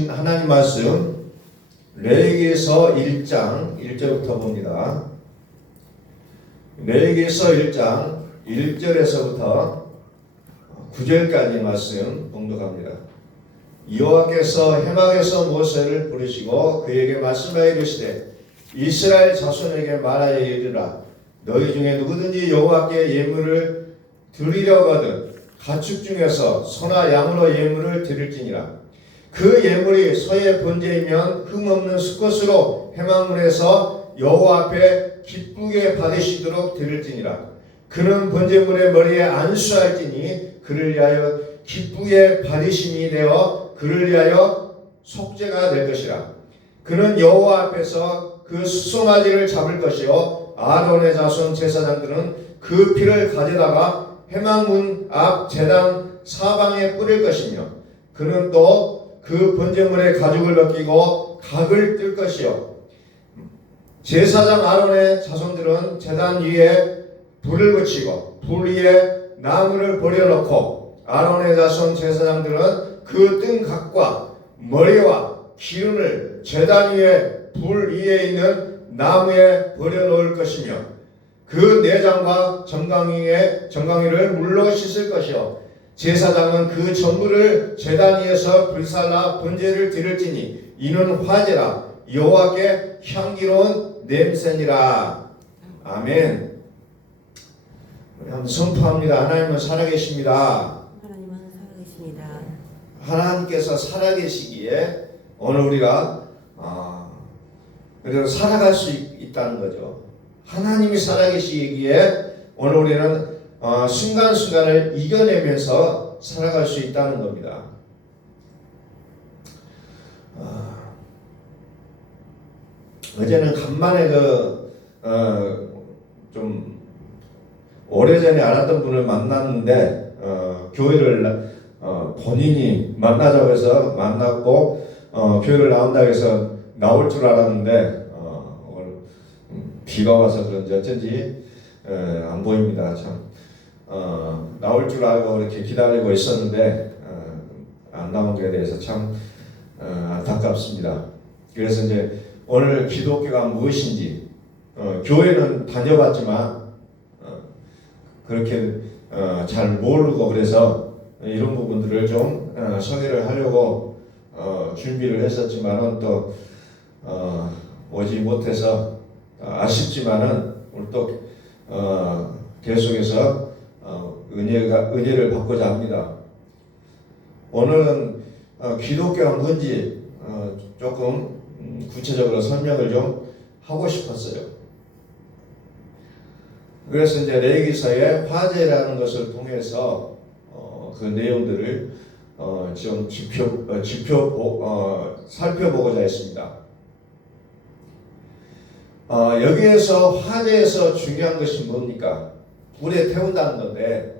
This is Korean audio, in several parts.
주신 하나님 말씀 레위기에서 1장 1절부터 봅니다. 레위기에서 1장 1절에서부터 9절까지 말씀 봉독합니다. 여호와께서 해막에서 모세를 부르시고 그에게 말씀하여 이르시되 이스라엘 자손에게 말하여 이르라. 너희 중에 누구든지 여호와께 예물을 드리려거든 가축 중에서 소나 양으로 예물을 드릴지니라. 그 예물이 소의 번제이면 흠없는 수컷으로 해막문에서 여호와 앞에 기쁘게 받으시도록 드릴지니라. 그는 번제물의 머리에 안수할지니 그를 위하여 기쁘게 받으심이 되어 그를 위하여 속죄가 될 것이라. 그는 여호와 앞에서 그 수송아지를 잡을 것이요 아론의 자손 제사장들은 그 피를 가져다가 해막문 앞 제단 사방에 뿌릴 것이며 그는 또 그 번제물의 가죽을 벗기고 각을 뜰 것이요 제사장 아론의 자손들은 제단 위에 불을 붙이고 불 위에 나무를 버려놓고 아론의 자손 제사장들은 그 뜬 각과 머리와 기름을 제단 위에 불 위에 있는 나무에 버려놓을 것이며 그 내장과 정강이를 물로 씻을 것이요 제사장은 그 전부를 제단 위에서 불살라 번제를 드릴지니 이는 화제라 여호와께 향기로운 냄새니라. 아멘. 우리 한번 선포합니다. 하나님은 살아계십니다. 하나님은 살아계십니다. 하나님께서 살아계시기에 오늘 우리가 그래서 살아갈 수 있다는 거죠. 하나님이 살아계시기에 오늘 우리는 순간순간을 이겨내면서 살아갈 수 있다는 겁니다. 어제는 간만에 좀 오래전에 알았던 분을 만났는데 교회를 본인이 만나자고 해서 만났고 교회를 나온다고 해서 나올 줄 알았는데 오늘 비가 와서 그런지 어쩐지 안 보입니다. 참 나올 줄 알고 이렇게 기다리고 있었는데 안 나온 것에 대해서 참 안타깝습니다. 그래서 이제 오늘 기독교가 무엇인지 교회는 다녀봤지만 그렇게 잘 모르고 그래서 이런 부분들을 좀 소개를 하려고 준비를 했었지만은 또 오지 못해서 아쉽지만은 오늘 또 계속해서 은혜를 받고자 합니다. 오늘은 기독교가 뭔지 조금 구체적으로 설명을 좀 하고 싶었어요. 그래서 이제 레위기서의 화제라는 것을 통해서 그 내용들을 좀 살펴보고자 했습니다. 여기에서 화제에서 중요한 것이 뭡니까? 불에 태운다는 건데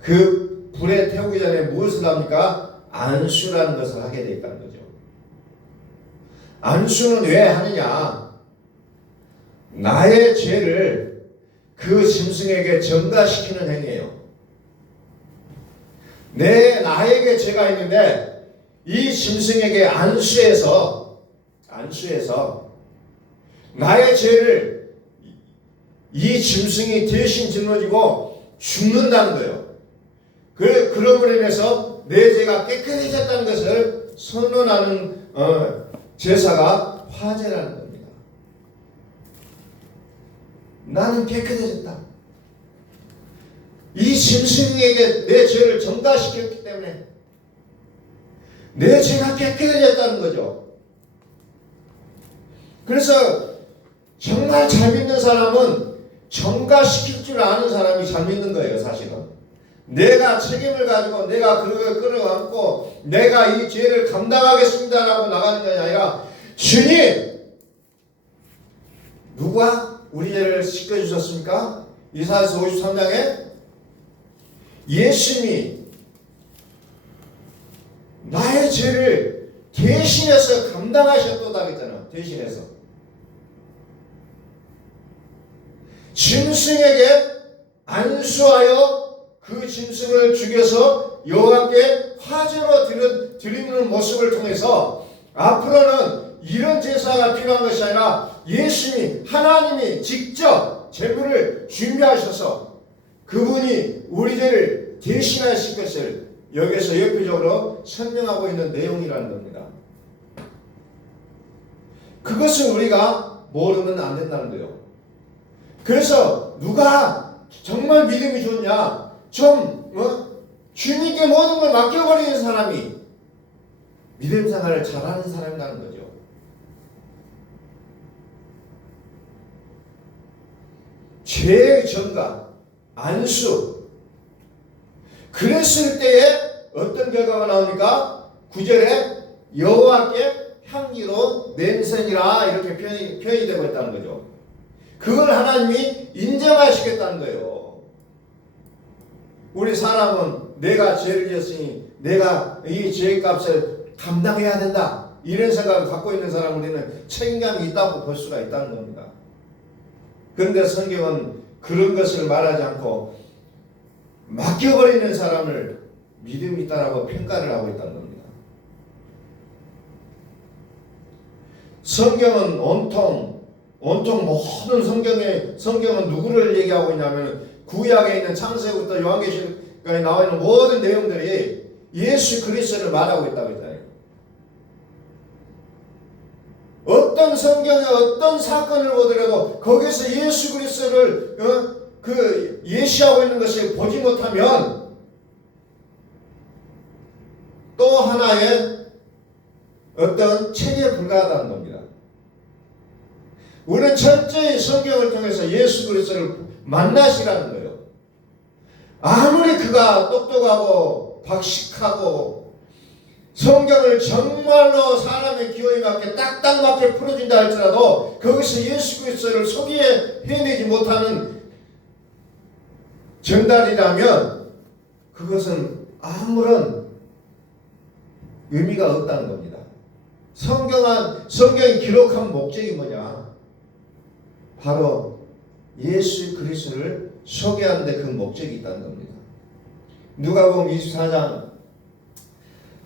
그 불에 태우기 전에 무엇을 합니까? 안수라는 것을 하게 되어 있다는 거죠. 안수는 왜 하느냐? 나의 죄를 그 짐승에게 전가시키는 행위예요. 나에게 죄가 있는데 이 짐승에게 안수해서 나의 죄를 이 짐승이 대신 짊어지고 죽는다는 거예요. 그럼으로 인해서 내 죄가 깨끗해졌다는 것을 선언하는 제사가 화제라는 겁니다. 나는 깨끗해졌다. 이 짐승에게 내 죄를 전가시켰기 때문에 내 죄가 깨끗해졌다는 거죠. 그래서 정말 잘 믿는 사람은 전가시킬 줄 아는 사람이 잘 믿는 거예요. 사실은 내가 책임을 가지고 내가 그걸 끌어안고 내가 이 죄를 감당하겠습니다라고 나가는 것이 아니라 주님 누가 우리 죄를 씻겨주셨습니까? 이사야서 53장에 예수님이 나의 죄를 대신해서 감당하셨도다 그랬잖아. 대신해서 짐승에게 안수하여 그 짐승을 죽여서 여호와께 화제로 드리는 모습을 통해서 앞으로는 이런 제사가 필요한 것이 아니라 예수님이 하나님이 직접 제물을 준비하셔서 그분이 우리 죄를 대신하실 것을 여기서 옆에적으로 설명하고 있는 내용이라는 겁니다. 그것을 우리가 모르면 안 된다는 거예요. 그래서 누가 정말 믿음이 좋냐, 주님께 모든 걸 맡겨버리는 사람이 믿음 생활을 잘하는 사람이라는 거죠. 죄의 전가, 안수. 그랬을 때에 어떤 결과가 나옵니까? 9절에 여호와께 향기로운 냄새니라 이렇게 표현이 되고 있다는 거죠. 그걸 하나님이 인정하시겠다는 거예요. 우리 사람은 내가 죄를 지었으니 내가 이 죄의 값을 감당해야 된다. 이런 생각을 갖고 있는 사람 우리는 책임감이 있다고 볼 수가 있다는 겁니다. 그런데 성경은 그런 것을 말하지 않고 맡겨버리는 사람을 믿음이 있다라고 평가를 하고 있다는 겁니다. 성경은 온통 모든 성경은 누구를 얘기하고 있냐면 구약에 있는 창세기부터 요한계시록까지 나와 있는 모든 내용들이 예수 그리스도를 말하고 있다고 했잖아요. 어떤 성경의 어떤 사건을 보더라도 거기서 예수 그리스도를 예시하고 있는 것을 보지 못하면 또 하나의 어떤 책에 불과하다는 겁니다. 우리는 철저히 성경을 통해서 예수 그리스도를 만나시라는 거예요. 아무리 그가 똑똑하고 박식하고 성경을 정말로 사람의 기호에 맞게 딱딱 맞게 풀어준다 할지라도 거기서 예수 그리스도를 소개해내지 못하는 전달이라면 그것은 아무런 의미가 없다는 겁니다. 성경이 기록한 목적이 뭐냐? 바로 예수 그리스도를 소개하는 데 그 목적이 있다는 겁니다. 누가복음 24장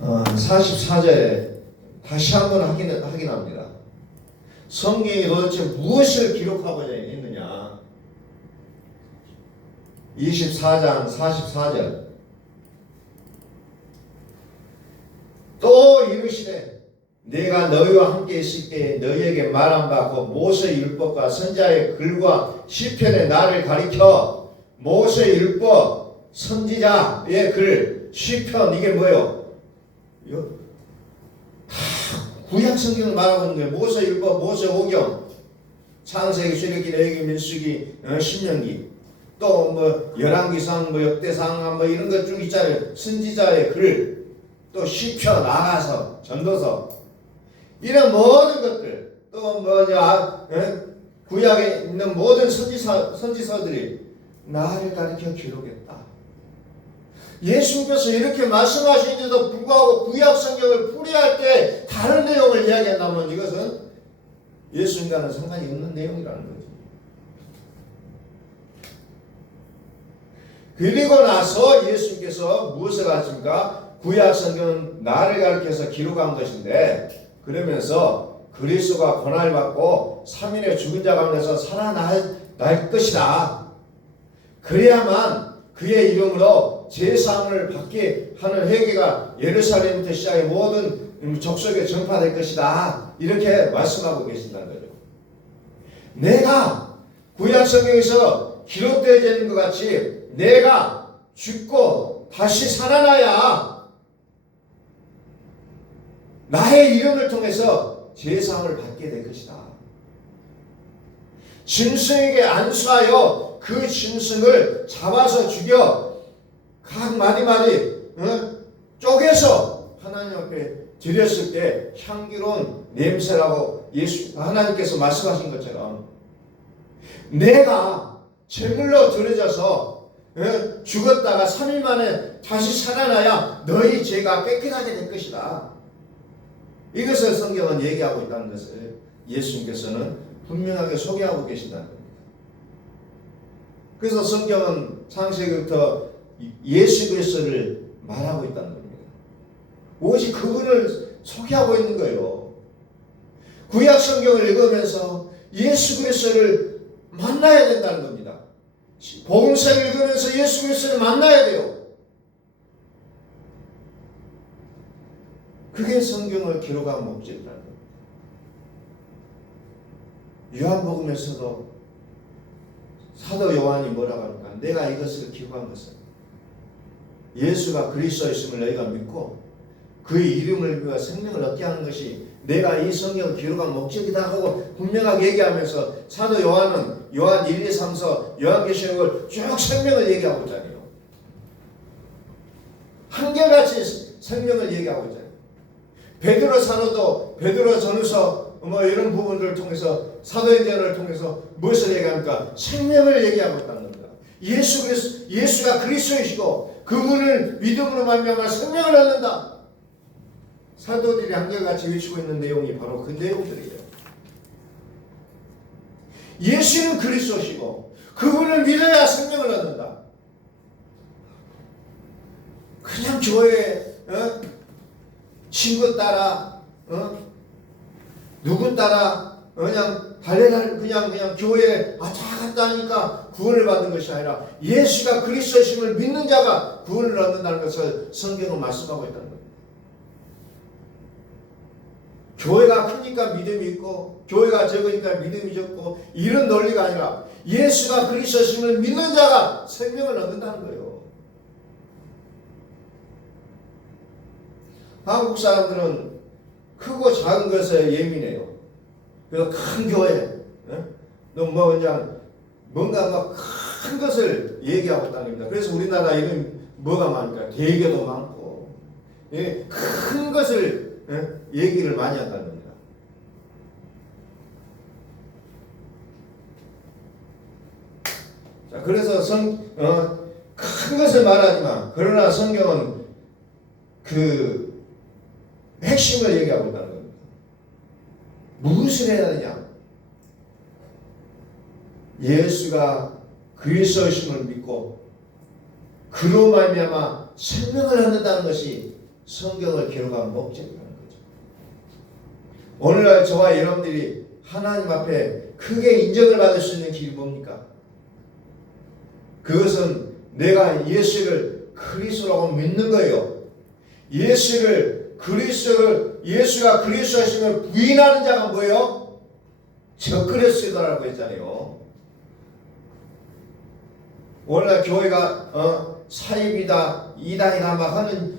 44절에 다시 한번 확인합니다. 성경이 도대체 무엇을 기록하고자 했느냐? 24장 44절 또 이르시되 내가 너희와 함께 있을 때 너희에게 말한 바 곧 모세의 율법과 선지자의 글과 시편의 나를 가리켜 모세의 율법 선지자의 글 시편 이게 뭐예요? 다 구약 성경을 말하고 있는 거예요. 모세 율법, 모세 오경, 창세기, 출애굽기, 레위기, 민수기, 신명기, 또 뭐 열왕기상, 뭐 역대상, 뭐 이런 것 쭉 있잖아요. 선지자의 글, 또 시편, 아가서, 전도서, 이런 모든 것들, 또 구약에 있는 모든 선지서들이 나를 가리켜 기록했다. 예수님께서 이렇게 말씀하시는데도 불구하고 구약 성경을 풀이할 때 다른 내용을 이야기한다면 이것은 예수님과는 상관이 없는 내용이라는 거죠. 그리고 나서 예수님께서 무엇을 하십니까? 구약 성경은 나를 가리켜서 기록한 것인데 그러면서 그리스도가 고난을 받고 3일에 죽은 자 가운데서 살아날 것이다. 그래야만 그의 이름으로 제사함을 받게 하는 회개가 예루살렘부터 시작해 모든 족속에 전파될 것이다. 이렇게 말씀하고 계신다는 거죠. 내가 구약 성경에서 기록되어 있는 것 같이 내가 죽고 다시 살아나야 나의 이름을 통해서 제사함을 받게 될 것이다. 짐승에게 안수하여 그 짐승을 잡아서 죽여 각 마디마디 쪼개서 하나님 앞에 드렸을 때 향기로운 냄새라고 하나님께서 말씀하신 것처럼 내가 제물로 드려져서 죽었다가 3일 만에 다시 살아나야 너희 죄가 깨끗하게 될 것이다. 이것을 성경은 얘기하고 있다는 것을 예수님께서는 분명하게 소개하고 계신다는 겁니다. 그래서 성경은 창세기부터 예수 그리스도를 말하고 있다는 겁니다. 오직 그분을 소개하고 있는 거예요. 구약 성경을 읽으면서 예수 그리스도를 만나야 된다는 겁니다. 복음서를 읽으면서 예수 그리스도를 만나야 돼요. 그게 성경을 기록한 목적이라는 겁니다. 요한복음에서도 사도 요한이 뭐라고 합니까? 내가 이것을 기록한 것은 예수가 그리스도이심을 너희가 믿고 그의 이름을 위하여 생명을 얻게 하는 것이 내가 이 성경을 기록한 목적이다 하고 분명하게 얘기하면서 사도 요한은 요한 1, 2, 3서 요한계시록을 쭉 생명을 얘기하고 있잖아요. 한결같이 생명을 얘기하고 있잖아요. 베드로 사도도 베드로 전후서 이런 부분들을 통해서 사도행전을 통해서 무엇을 얘기합니까? 생명을 얘기하고 있다는 겁니다. 예수가 그리스도이시고 그분을 믿음으로 말미암아 생명을 얻는다. 사도들이 한결같이 외치고 있는 내용이 바로 그 내용들이에요. 예수는 그리스도시고 그분을 믿어야 생명을 얻는다. 그냥 교회에 친구 따라 누구 따라 그냥 발레를 그냥 교회에 왔다 갔다 하니까 구원을 받는 것이 아니라 예수가 그리스도심을 믿는 자가 구원을 얻는다는 것을 성경은 말씀하고 있다는 겁니다. 교회가 크니까 믿음이 있고 교회가 적으니까 믿음이 적고 이런 논리가 아니라 예수가 그리스도심을 믿는 자가 생명을 얻는다는 거예요. 한국 사람들은 크고 작은 것에 예민해요. 그래서 큰 교회, 그냥 뭔가 막 큰 것을 얘기하고 있다는 겁니다. 그래서 우리나라 이런 뭐가 많으니까 대교도 많고 큰 것을 얘기를 많이 한다는 겁니다. 자, 그래서 큰 것을 말하지만 그러나 성경은 그 핵심을 얘기하고 있다는 겁니다. 무엇을 해야 하느냐? 예수가 그리스도이심을 믿고 그로 말미암아 생명을 얻는다는 것이 성경을 기록한 목적이라는 거죠. 오늘날 저와 여러분들이 하나님 앞에 크게 인정을 받을 수 있는 길이 뭡니까? 그것은 내가 예수를 그리스도라고 믿는 거예요. 예수가 그리스도이심을 부인하는 자가 뭐예요? 적그리스도라고 했잖아요. 오늘날 교회가 사입이다, 이단이다 막 하는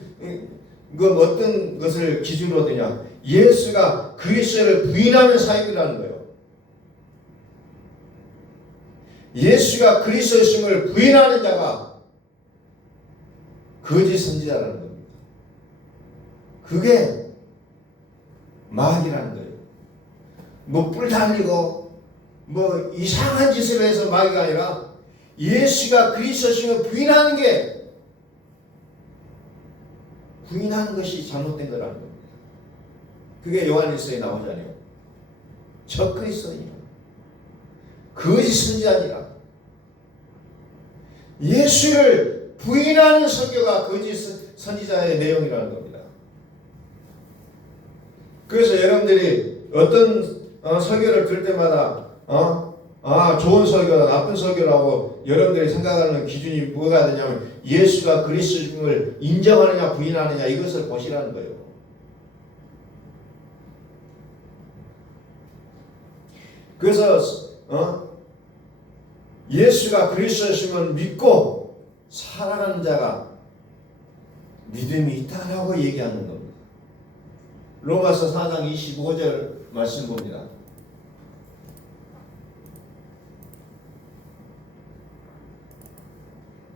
그 어떤 것을 기준으로 드냐? 예수가 그리스도를 부인하는 사입이라는 거예요. 예수가 그리스도이심을 부인하는 자가 거짓 선지자라는 겁니다. 그게 마귀라는 거예요. 뭐 뿔 달리고 뭐 이상한 짓을 해서 마귀가 아니라 예수가 그리스도심을 부인하는 것이 잘못된 거라는 겁니다. 그게 요한일서에 나오잖아요. 적그리스도니라, 거짓 선지자니라. 예수를 부인하는 설교가 거짓 선지자의 내용이라는 겁니다. 그래서 여러분들이 어떤 설교를 들을 때마다 좋은 설교다, 나쁜 설교라고 여러분들이 생각하는 기준이 뭐가 되냐면 예수가 그리스도임을 인정하느냐 부인하느냐 이것을 보시라는 거예요. 그래서 예수가 그리스도임을 믿고 살아가는 자가 믿음이 있다라고 얘기하는 겁니다. 로마서 4장 25절 말씀 봅니다.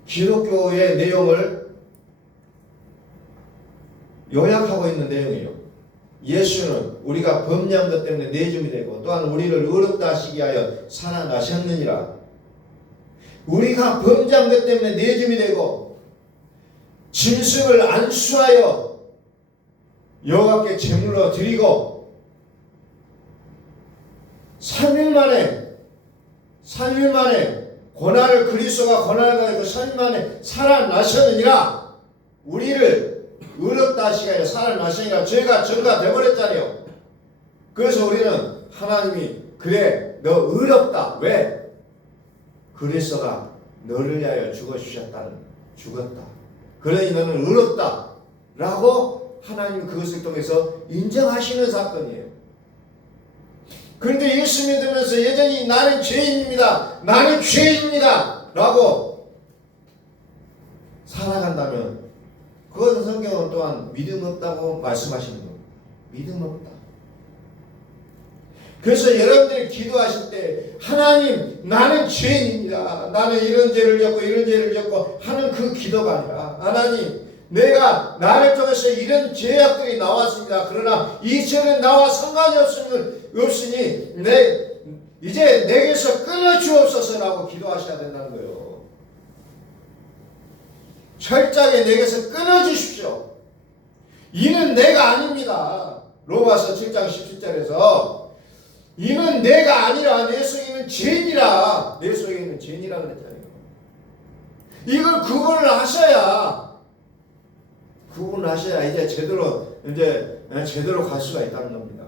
기독교의 내용을 요약하고 있는 내용이에요. 예수는 우리가 범죄한 것 때문에 내줌이 되고 또한 우리를 의롭다 하시기 위하여 살아나셨느니라. 우리가 범죄한 것 때문에 내줌이 되고 짐승을 안수하여 여호와께 제물로 드리고 3일 만에 그리스도가 고난을 가지고 3일 만에 살아나셨느니라. 우리를 의롭다 하시가 아니라 사람을 마시니까 죄가 전가돼버렸잖아요. 그래서 우리는 하나님이 그래 너 의롭다. 왜? 그리스도가 너를 위하여 죽었다. 그러니 너는 의롭다 라고 하나님 그것을 통해서 인정하시는 사건이에요. 그런데 예수 믿으면서 여전히 나는 죄인입니다. 나는 죄인입니다 라고 살아간다면 그것은 성경은 또한 믿음 없다고 말씀하시는 겁니다. 믿음 없다. 그래서 여러분들이 기도하실 때 하나님 나는 죄인입니다. 나는 이런 죄를 졌고 이런 죄를 졌고 하는 그 기도가 아니라 하나님 내가 나를 통해서 이런 죄악들이 나왔습니다. 그러나 이 죄는 나와 상관이 없으니 이제 내게서 끊어주옵소서라고 기도하셔야 된다는 거예요. 철저하게 내게서 끊어주십시오. 이는 내가 아닙니다. 로마서 7장 17절에서 이는 내가 아니라 내 속에 있는 죄인이라 내 속에 있는 죄인이라 그랬잖아요. 이걸 구분을 하셔야 이제 제대로 갈 수가 있다는 겁니다.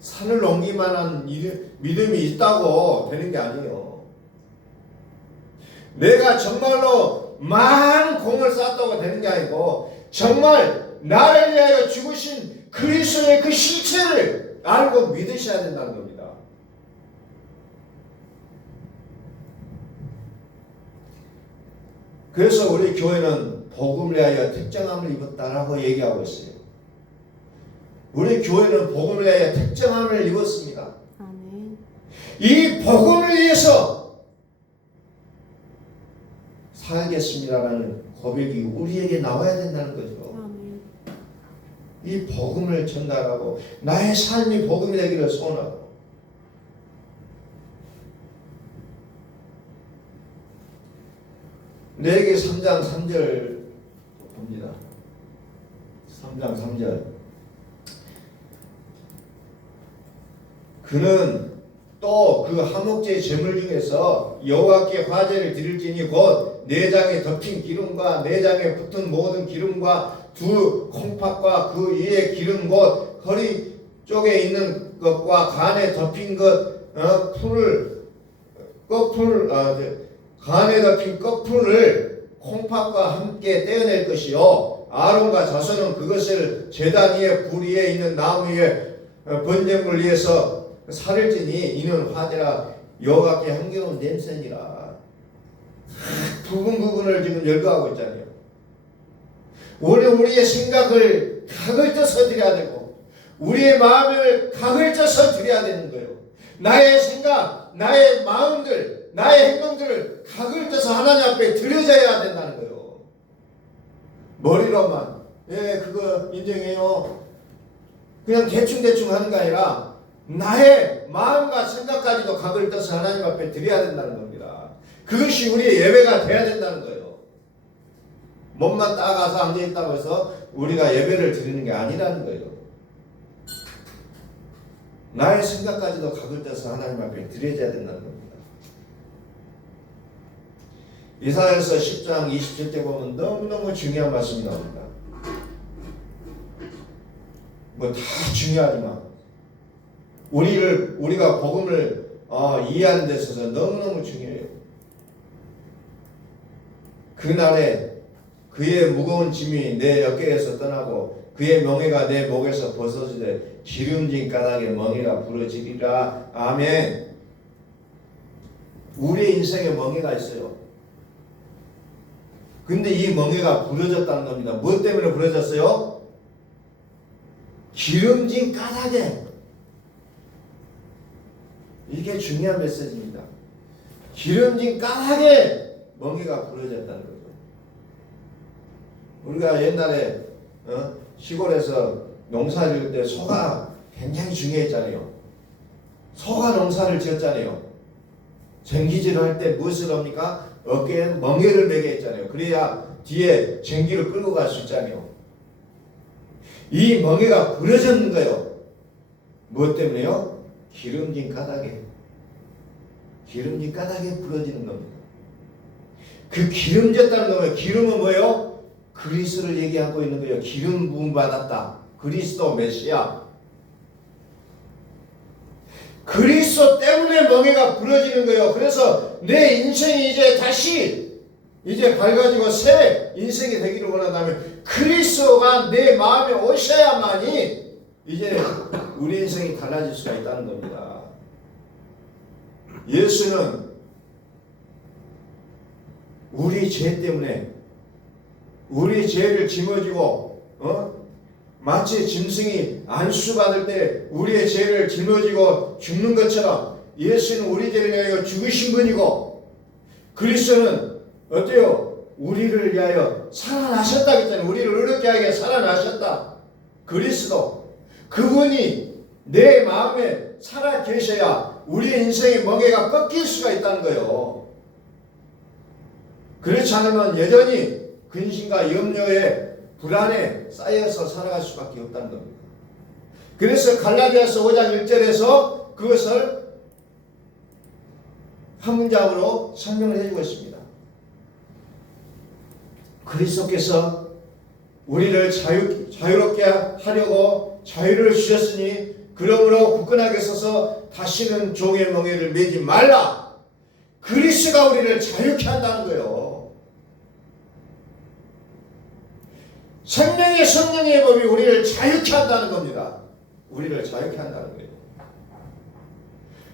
산을 넘기만한 믿음이 있다고 되는 게 아니에요. 내가 정말로 많은 공을 쌓았다고 되는 게 아니고 정말 나를 위하여 죽으신 그리스도의 그 실체를 알고 믿으셔야 된다는 겁니다. 그래서 우리 교회는 복음을 위하여 특정함을 입었다라고 얘기하고 있어요. 우리 교회는 복음을 위하여 특정함을 입었습니다. 아멘. 이 복음을 위해서 살겠습니다라는 고백이 우리에게 나와야 된다는 거죠. 아멘. 이 복음을 전달하고 나의 삶이 복음이 되기를 소원하고 레위기 3장 3절 봅니다. 3장 3절 그는 또 그 한목제 제물 중에서 여호와께 화제를 드릴지니 곧 내장에 덮인 기름과 내장에 붙은 모든 기름과 두 콩팥과 그 위에 기름 곧 허리 쪽에 있는 것과 간에 덮인 것 간에 덮인 꺼풀을 콩팥과 함께 떼어낼 것이요 아론과 자손은 그것을 제단 위에 불 위에 있는 나무 위에 번제물 위에서 살을 찌니 이는 화제라 여호와께 향기로운 냄새니라. 부분을 지금 열거하고 있잖아요. 우리의 생각을 각을 쪄서 드려야 되고 우리의 마음을 각을 쪄서 드려야 되는 거예요. 나의 생각, 나의 마음들, 나의 행동들을 각을 쪄서 하나님 앞에 드려져야 된다는 거예요. 머리로만 그거 인정해요. 그냥 대충 하는 게 아니라 나의 마음과 생각까지도 각을 떠서 하나님 앞에 드려야 된다는 겁니다. 그것이 우리의 예배가 돼야 된다는 거예요. 몸만 따가서 앉아있다고 해서 우리가 예배를 드리는 게 아니라는 거예요. 나의 생각까지도 각을 떠서 하나님 앞에 드려야 된다는 겁니다. 이사야서 10장 27절 보면 너무너무 중요한 말씀이 나옵니다. 뭐 다 중요하지만 우리가 복음을 이해하는 데 있어서 너무너무 중요해요. 그날에 그의 무거운 짐이 내 어깨에서 떠나고 그의 멍에가 내 목에서 벗어지되 기름진 까닭에 멍에가 부러지리라. 아멘. 우리 인생에 멍에가 있어요. 근데 이 멍에가 부러졌다는 겁니다. 무엇 때문에 부러졌어요? 기름진 까닭에. 이게 중요한 메시지입니다. 기름진 까닭에 멍에가 부러졌다는 거죠. 우리가 옛날에 시골에서 농사 지을 때 소가 굉장히 중요했잖아요. 소가 농사를 지었잖아요. 쟁기질을 할 때 무엇을 합니까? 어깨에 멍에를 매게 했잖아요. 그래야 뒤에 쟁기를 끌고 갈 수 있잖아요. 이 멍에가 부러졌는 거예요. 무엇 때문에요? 기름진 까닭에 부러지는 겁니다. 그 기름졌다는 거예요. 기름은 뭐예요? 그리스도를 얘기하고 있는 거예요. 기름 부음 받았다. 그리스도 메시아. 그리스도 때문에 멍에가 부러지는 거예요. 그래서 내 인생이 이제 다시 이제 밝아지고 새 인생이 되기를 원한다면 그리스도가 내 마음에 오셔야만이 이제 우리 인생이 달라질 수가 있다는 겁니다. 예수는 우리 죄 때문에 우리 죄를 짊어지고 마치 짐승이 안수받을 때 우리의 죄를 짊어지고 죽는 것처럼 예수는 우리 죄를 위하여 죽으신 분이고 그리스도는 어때요? 우리를 위하여 살아나셨다 했잖아요. 우리를 의롭게 하게 살아나셨다. 그리스도 그분이 내 마음에 살아 계셔야 우리의 인생의 멍에가 꺾일 수가 있다는 거예요. 그렇지 않으면 여전히 근심과 염려에 불안에 쌓여서 살아갈 수밖에 없다는 겁니다. 그래서 갈라디아서 5장 1절에서 그것을 한 문장으로 설명을 해주고 있습니다. 그리스도께서 우리를 자유롭게 하려고 자유를 주셨으니 그러므로 굳건하게 서서 다시는 종의 멍에를 매지 말라. 그리스도가 우리를 자유케 한다는 거예요. 생명의 성령의 법이 우리를 자유케 한다는 겁니다. 우리를 자유케 한다는 거예요.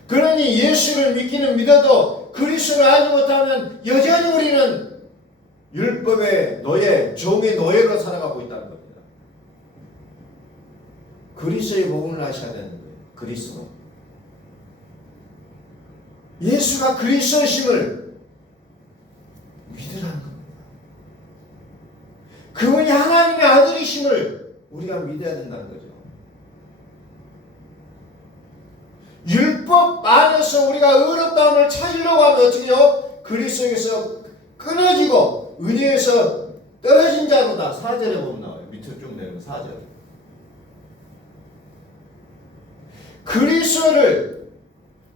그러니 예수를 믿어도 그리스도를 알지 못하면 여전히 우리는 율법의 노예, 종의 노예로 살아가고 있다는 겁니다. 그리스도의 복음을 아셔야 되는 거예요. 그리스도. 예수가 그리스도심을 믿으라는 겁니다. 그분이 하나님의 아들이심을 우리가 믿어야 된다는 거죠. 율법 안에서 우리가 의롭다함을 찾으려고 하면 어떻게 해요? 그리스도에서 끊어지고 은혜에서 떨어진 자로다. 4절에 보면 나와요. 밑으로 쭉 내리면 4절. 그리스도를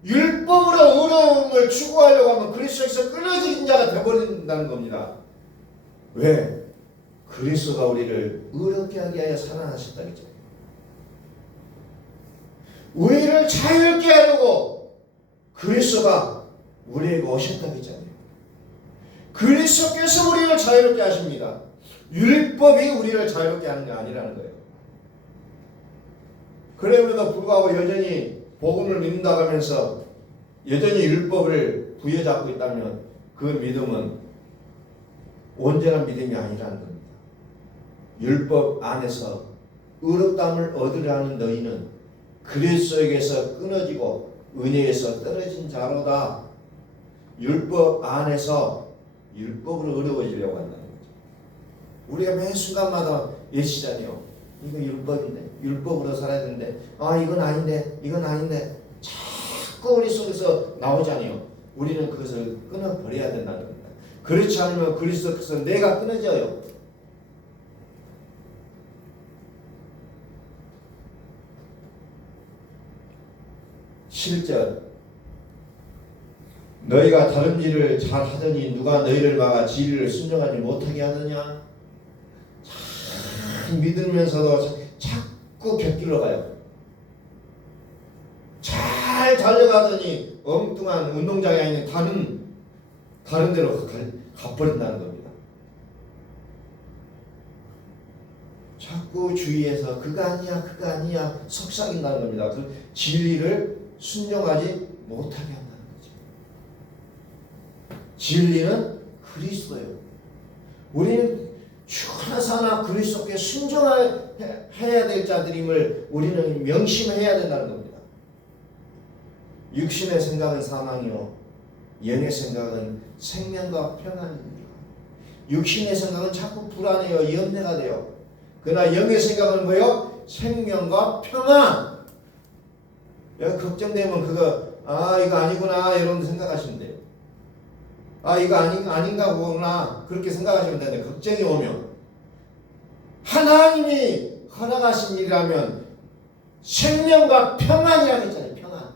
율법으로 의로움을 추구하려고 하면 그리스도에서 끊어진 자가 되어버린다는 겁니다. 왜? 그리스도가 우리를 의롭게 하게 하여 살아나셨다 그랬죠. 우리를 자유롭게 하려고 그리스도가 우리에게 오셨다 그랬잖아요. 그리스도께서 우리를 자유롭게 하십니다. 율법이 우리를 자유롭게 하는 게 아니라는 거예요. 그럼에도 불구하고 여전히 복음을 믿는다고 하면서 여전히 율법을 부여잡고 있다면 그 믿음은 온전한 믿음이 아니라는 겁니다. 율법 안에서 의롭다함을 얻으려는 너희는 그리스도에게서 끊어지고 은혜에서 떨어진 자로다. 율법 안에서 율법으로 어려워지려고 한다는 거죠. 우리가 매 순간마다 예시잖아요. 이거 율법인데, 율법으로 살아야 되는데, 이건 아닌데, 이건 아닌데, 자꾸 우리 속에서 나오잖아요. 우리는 그것을 끊어버려야 된다는 겁니다. 그렇지 않으면 그리스도께서 내가 끊어져요. 실절 너희가 다른 일을 잘 하더니 누가 너희를 막아 진리를 순종하지 못하게 하느냐? 잘 믿으면서도 자꾸 곁길로 가요. 잘 달려가더니 엉뚱한 운동장이 아닌 다른 데로 가버린다는 겁니다. 자꾸 주위에서 그거 아니야 속삭인다는 겁니다. 그 진리를 순종하지 못하게 한다는 거죠. 진리는 그리스도예요. 우리는 죽으나 사나 그리스도께 순종해야 될 자들임을 우리는 명심해야 된다는 겁니다. 육신의 생각은 사망이요 영의 생각은 생명과 평안입니다. 육신의 생각은 자꾸 불안해요. 염려가 돼요. 그러나 영의 생각은 뭐예요? 생명과 평안. 여기 걱정되면 그거 이거 아니구나 여러분 생각하시면 돼요. 이거 아닌가 보구나 그렇게 생각하시면 되는데 걱정이 오면 하나님이 허락하신 일이라면 생명과 평안이라고 했잖아요. 평안.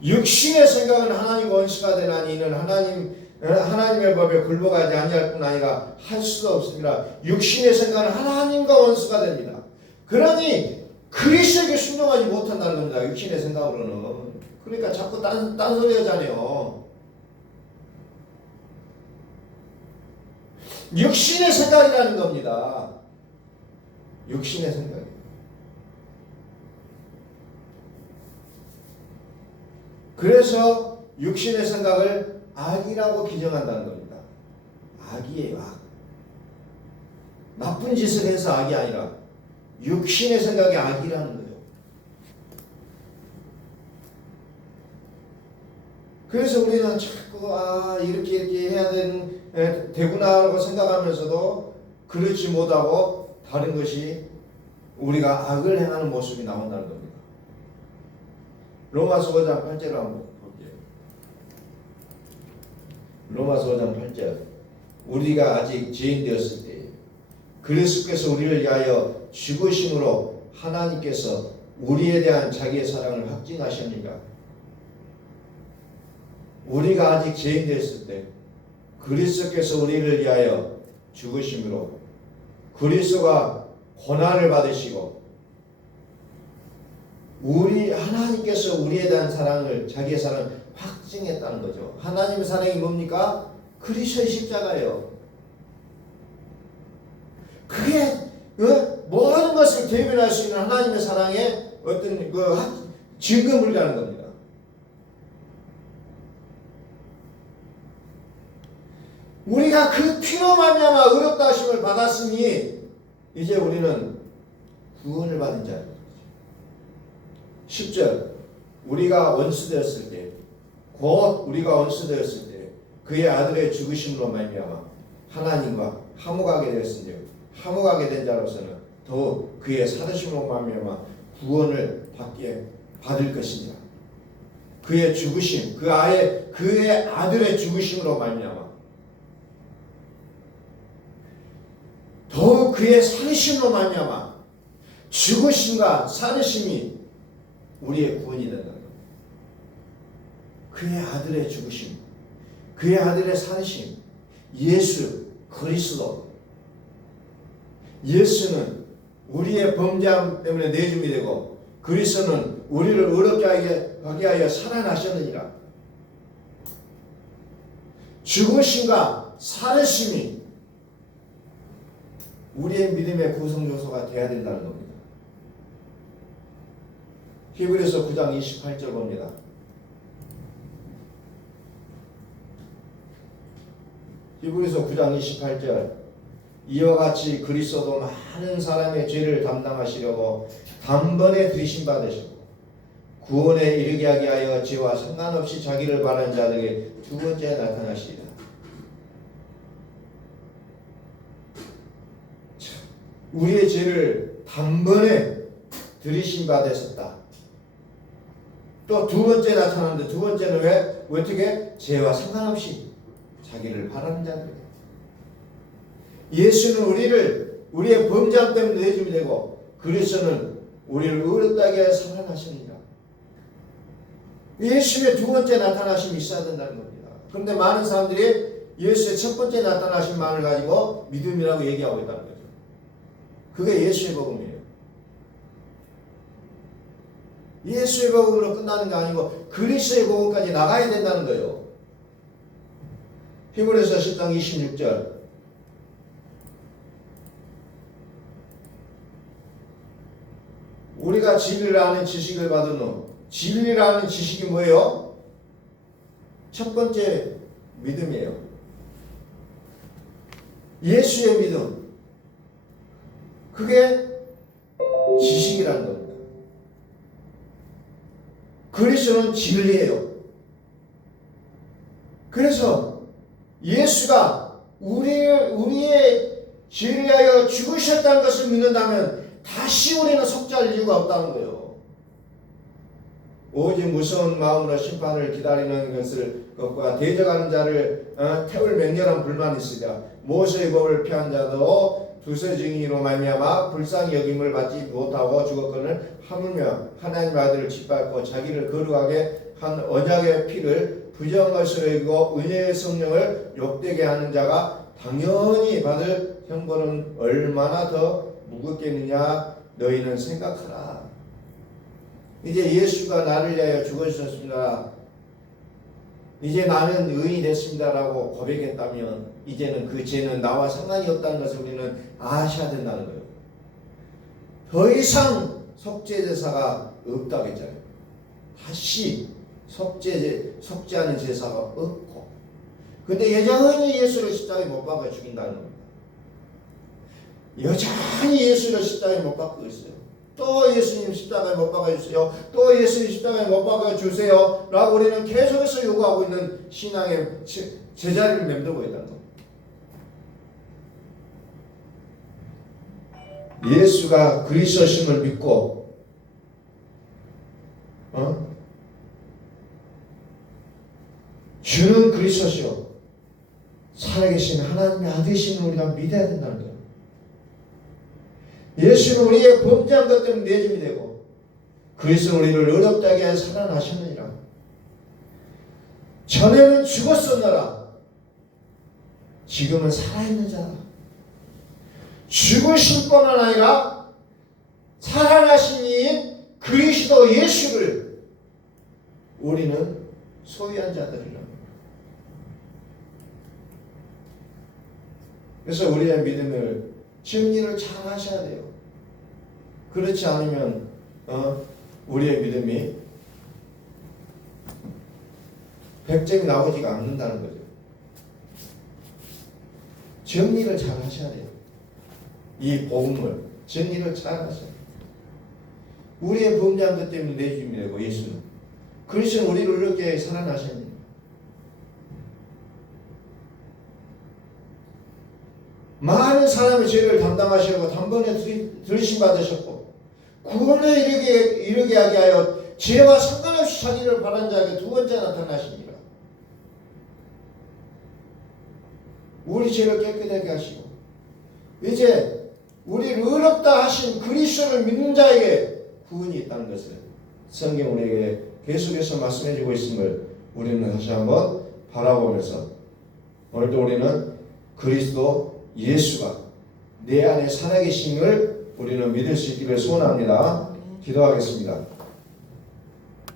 육신의 생각은 하나님과 원수가 되나니 이는 하나님 하나님의 법에 굴복하지 아니할 뿐 아니라 할 수도 없습니다. 육신의 생각은 하나님과 원수가 됩니다. 그러니 그리스도에게 순종하지 못한다는 겁니다. 육신의 생각으로는. 그러니까 자꾸 딴소리 하잖아요. 육신의 생각이라는 겁니다. 육신의 생각. 그래서 육신의 생각을 악이라고 규정한다는 겁니다. 악이에요, 악. 나쁜 짓을 해서 악이 아니라 육신의 생각이 악이라는 거예요. 그래서 우리는 자꾸 이렇게 해야 되구나라고 생각하면서도 그렇지 못하고 다른 것이 우리가 악을 행하는 모습이 나온다는 겁니다. 로마서 5장 8절을 한번 볼게요. 로마서 5장 8절. 우리가 아직 죄인 되었을 때 그리스도께서 우리를 위하여 죽으심으로 하나님께서 우리에 대한 자기의 사랑을 확증하십니까? 우리가 아직 죄인 되었을 때 그리스도께서 우리를 위하여 죽으심으로 그리스도가 고난을 받으시고 하나님께서 우리에 대한 사랑을 자기의 사랑을 확증했다는 거죠. 하나님의 사랑이 뭡니까? 그리스도의 십자가예요. 그게 모든 것을 대변할 수 있는 하나님의 사랑의 어떤 증거물이라는 겁니다. 우리가 그 피로 말미암아 의롭다 하심을 받았으니 이제 우리는 구원을 받은 자입니다. 10절. 우리가 원수 되었을 때 곧 우리가 원수 되었을 때 그의 아들의 죽으심으로 말미암아 하나님과 화목하게 되었으니 화목하게 된 자로서는 더욱 그의 살으심으로 말미암아 구원을 받을 것이니라. 그의 죽으심, 그의 아들의 죽으심으로 말미암아 더욱 그의 살으심으로 말미암아 죽으심과 살으심이 우리의 구원이 된다는 겁니다. 그의 아들의 죽으심, 그의 아들의 살으심, 예수 그리스도. 예수는 우리의 범죄함 때문에 내줌이 되고 그리스도는 우리를 의롭게 하게 하여 살아나셨느니라. 죽으심과 살으심이 우리의 믿음의 구성 요소가 되어야 된다는 겁니다. 히브리서 9장 28절 봅니다. 히브리서 9장 28절. 이와 같이 그리스도도 많은 사람의 죄를 담당하시려고 단번에 들이심 받으시고 구원에 이르게 하게 하여 죄와 상관없이 자기를 바라는 자들에게 두 번째 나타나시리라. 우리의 죄를 단번에 들이심 받으셨다. 또 두 번째 나타나는데 두 번째는 왜? 어떻게? 죄와 상관없이 자기를 바라는 자들. 예수는 우리의 범죄함 때문에 내줌이 되고 그리스도는 우리를 의롭다게 살아나십니다. 예수의 두 번째 나타나심이 있어야 된다는 겁니다. 그런데 많은 사람들이 예수의 첫 번째 나타나심만을 가지고 믿음이라고 얘기하고 있다는 거죠. 그게 예수의 복음이에요. 예수의 복음으로 끝나는 게 아니고 그리스도의 복음까지 나가야 된다는 거예요. 히브리서 10장 26절. 우리가 진리를 아는 지식을 받은 후, 진리라는 지식이 뭐예요? 첫 번째 믿음이에요. 예수의 믿음. 그게 지식이라는 겁니다. 그리스도는 진리예요. 그래서 예수가 우리의 죄를 위하여 죽으셨다는 것을 믿는다면 다시 우리는 속죄할 이유가 없다는 거예요. 오직 무서운 마음으로 심판을 기다리는 것과 대적하는 자를 태울 맹렬한 불만이 있으랴. 모세의 법을 피한 자도 두세 증인으로 말미암아 불쌍히 여김을 받지 못하고 죽었거늘 하물며 하나님의 아들을 짓밟고 자기를 거룩하게 한 언약의 피를 부정한 것으로 여기고 은혜의 성령을 욕되게 하는 자가 당연히 받을 형벌은 얼마나 더 무겁겠느냐 너희는 생각하라. 이제 예수가 나를 위하여 죽으셨습니다. 이제 나는 의인이 됐습니다라고 고백했다면 이제는 그 죄는 나와 상관이 없다는 것을 우리는 아셔야 된다는 거예요. 더 이상 속죄제사가 없다고 했잖아요. 다시 속죄하는 제사가 없고, 근데 여전히 예수를 십자가에 못 박아 죽인다는 겁니다. 여전히 예수를 십자가에 못 박고 있어요. 또 예수님 십자가에 못 박아 주세요. 또 예수님 십자가에 못 박아 주세요. 라고 우리는 계속해서 요구하고 있는 신앙의 제자리를 맴돌고 있다는 겁니다. 예수가 그리스도심을 믿고 주는 그리스도시요 살아계신 하나님의 아들이심을 우리가 믿어야 된다는 거예요. 예수는 우리의 범죄한 것 때문에 내줌이 되고 그리스도는 우리를 어렵다게 하여 살아나셨느니라. 전에는 죽었었느라 지금은 살아있는 자라. 죽으실 뿐만 아니라 살아나신 이인 그리스도 예수를 우리는 소유한 자들이라. 그래서 우리의 믿음을 정리를 잘 하셔야 돼요. 그렇지 않으면 우리의 믿음이 100점이 나오지가 않는다는 거죠. 정리를 잘 하셔야 돼요. 이 복음을 정리를 잘 하셔야 돼요. 우리의 범죄한 것 때문에 내주임이 되고 예수는 그리스도는 우리를 이렇게 살아나셨습니다. 많은 사람의 죄를 담당하시려고 단번에 들으심 받으셨고 구원에 이르게 하게 하여 죄와 상관없이 자기를 바란 자에게 두 번째 나타나십니다. 우리 죄를 깨끗하게 하시고 이제 우리를 의롭다 하신 그리스도를 믿는 자에게 구원이 있다는 것을 성경 우리에게 계속해서 말씀해주고 있음을 우리는 다시 한번 바라보면서 오늘도 우리는 그리스도 예수가 내 안에 살아계심을 우리는 믿을 수 있기를 소원합니다. 기도하겠습니다.